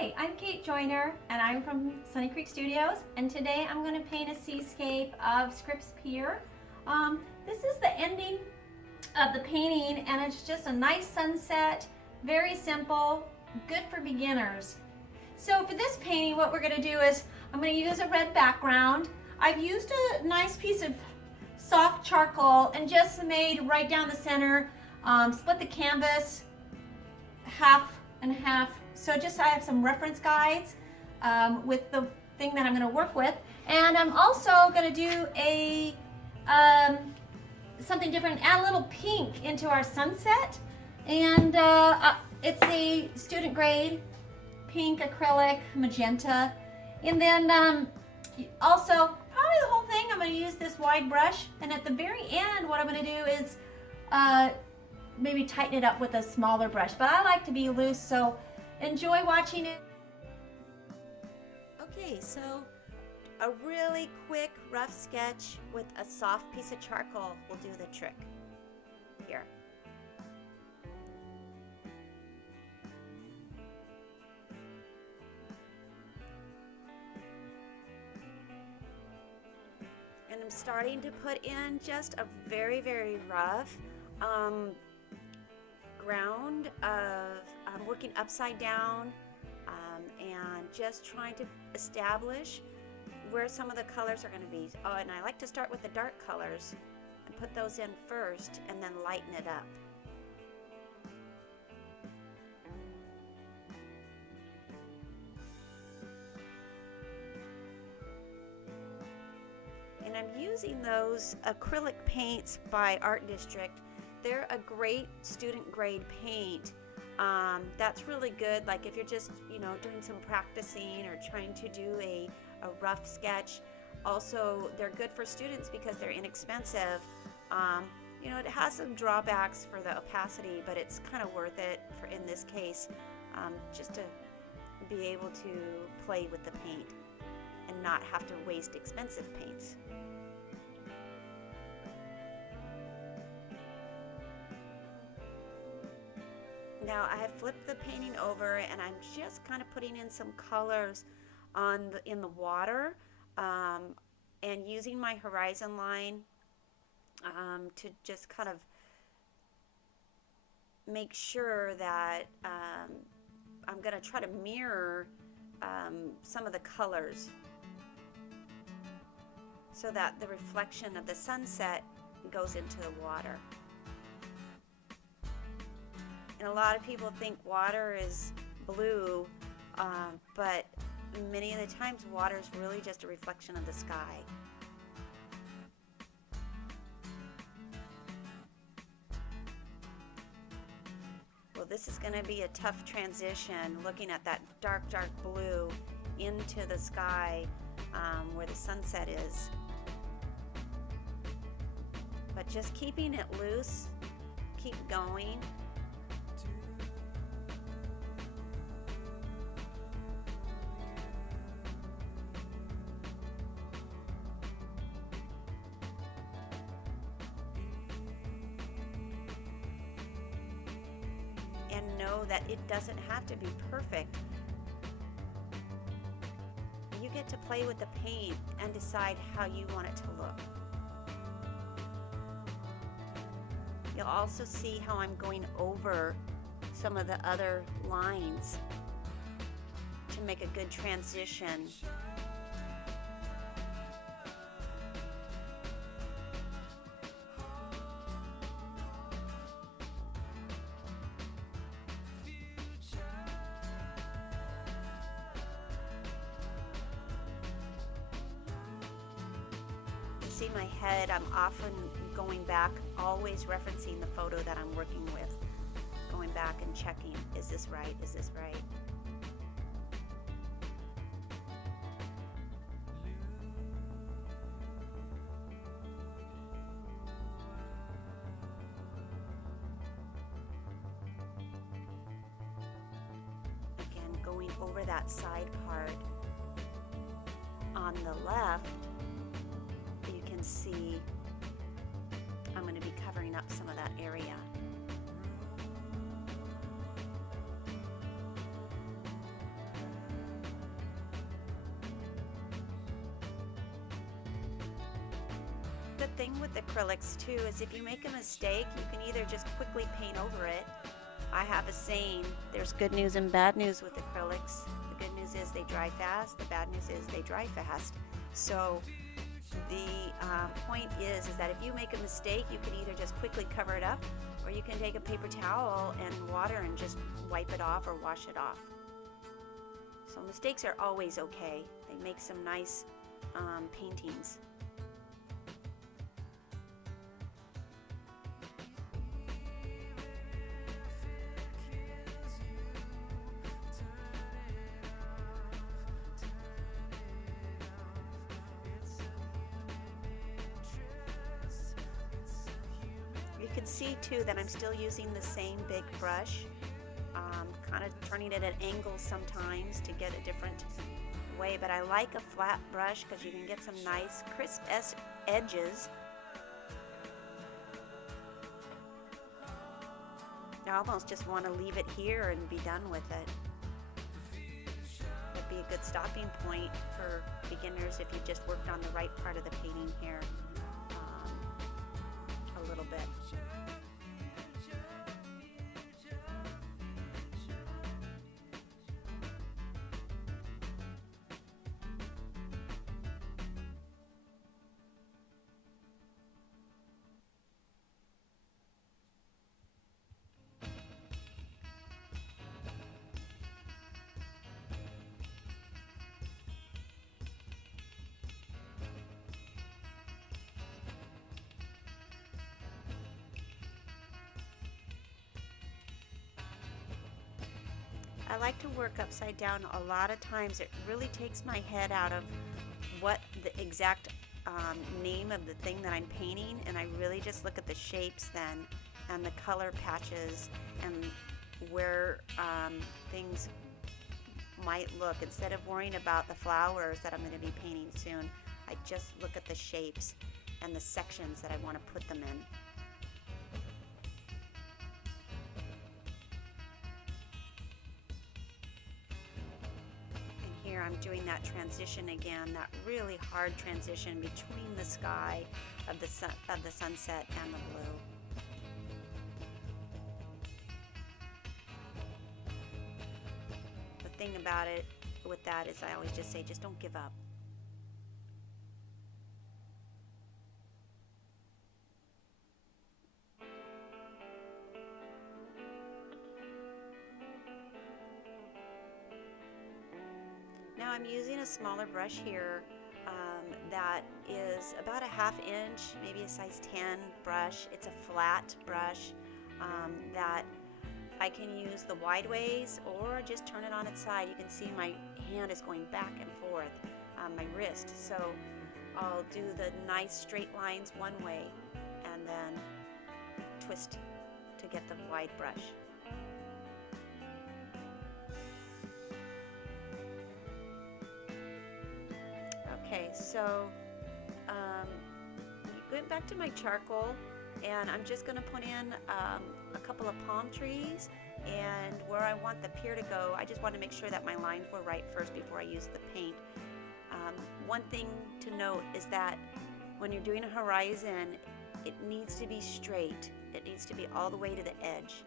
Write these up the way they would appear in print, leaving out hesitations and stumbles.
Hi, I'm Kate Joyner and I'm from Sunny Creek Studios, and today I'm going to paint a seascape of Scripps Pier. This is the ending of the painting and it's just a nice sunset, very simple, good for beginners. So for this painting what we're going to do is I'm going to use a red background. I've used a nice piece of soft charcoal and just made right down the center, split the canvas half and half. So just I have some reference guides with the thing that I'm going to work with, and I'm also going to do a something different, add a little pink into our sunset, and it's a student grade pink acrylic magenta, and then also probably the whole thing I'm going to use this wide brush, and at the very end what I'm going to do is maybe tighten it up with a smaller brush, but I like to be loose, so enjoy watching it. Okay, so a really quick rough sketch with a soft piece of charcoal will do the trick. Here. And I'm starting to put in just a very, very rough ground of working upside down and just trying to establish where some of the colors are going to be. Oh, and I like to start with the dark colors and put those in first and then lighten it up. And I'm using those acrylic paints by Art District. They're a great student grade paint. That's really good, like if you're just, doing some practicing or trying to do a rough sketch. Also, they're good for students because they're inexpensive. It has some drawbacks for the opacity, but it's kind of worth it for in this case, just to be able to play with the paint and not have to waste expensive paints. Now I have flipped the painting over and I'm just kind of putting in some colors in the water and using my horizon line to just kind of make sure that I'm going to try to mirror some of the colors so that the reflection of the sunset goes into the water. And a lot of people think water is blue, but many of the times water is really just a reflection of the sky. Well, this is going to be a tough transition, looking at that dark blue into the sky where the sunset is. But just keeping it loose, keep going. And know that it doesn't have to be perfect. You get to play with the paint and decide how you want it to look. You'll also see how I'm going over some of the other lines to make a good transition. See my head, I'm often going back, always referencing the photo that I'm working with, going back and checking, is this right, is this right? Again, going over that side part. On the left, you can see I'm going to be covering up some of that area. the thing with acrylics too is if you make a mistake, you can either just quickly paint over it. I have a saying, there's good news and bad news with acrylics. The good news is they dry fast. The bad news is they dry fast. So the point is that if you make a mistake, you can either just quickly cover it up, or you can take a paper towel and water and just wipe it off or wash it off. So mistakes are always okay. They make some nice paintings. You can see too that I'm still using the same big brush, kind of turning it at angles sometimes to get a different way, but I like a flat brush because you can get some nice crisp edges. I almost just want to leave it here and be done with it. That'd be a good stopping point for beginners if you just worked on the right part of the painting here a little bit. I like to work upside down a lot of times. It really takes my head out of what the exact name of the thing that I'm painting, and I really just look at the shapes then and the color patches and where things might look. Instead of worrying about the flowers that I'm going to be painting soon, I just look at the shapes and the sections that I want to put them in. Here I'm doing that transition again, that really hard transition between the sky of the sunset and the blue. The thing about it with that is I always just say, just don't give up. Now I'm using a smaller brush here that is about a 1/2 inch, maybe a size 10 brush. It's a flat brush that I can use the wide ways or just turn it on its side. You can see my hand is going back and forth, my wrist. So I'll do the nice straight lines one way and then twist to get the wide brush. Okay, so going back to my charcoal, and I'm just going to put in a couple of palm trees, and where I want the pier to go, I just want to make sure that my lines were right first before I use the paint. One thing to note is that when you're doing a horizon, it needs to be straight. It needs to be all the way to the edge.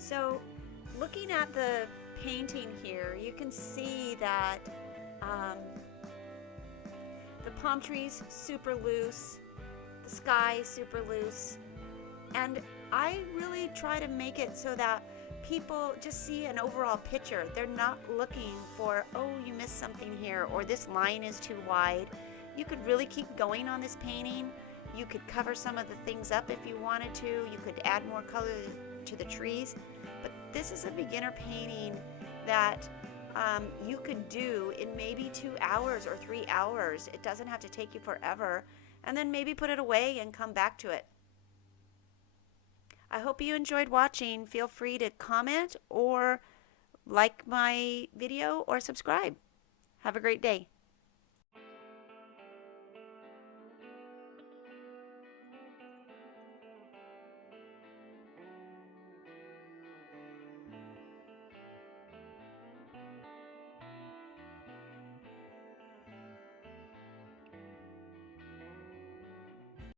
So looking at the painting here, you can see that the palm trees super loose, the sky super loose, and I really try to make it so that people just see an overall picture. They're not looking for, oh, you missed something here, or this line is too wide. You could really keep going on this painting. You could cover some of the things up if you wanted to. You could add more color to the trees. But this is a beginner painting that you could do in maybe 2 hours or 3 hours. It doesn't have to take you forever. And then maybe put it away and come back to it. I hope you enjoyed watching. Feel free to comment or like my video or subscribe. Have a great day.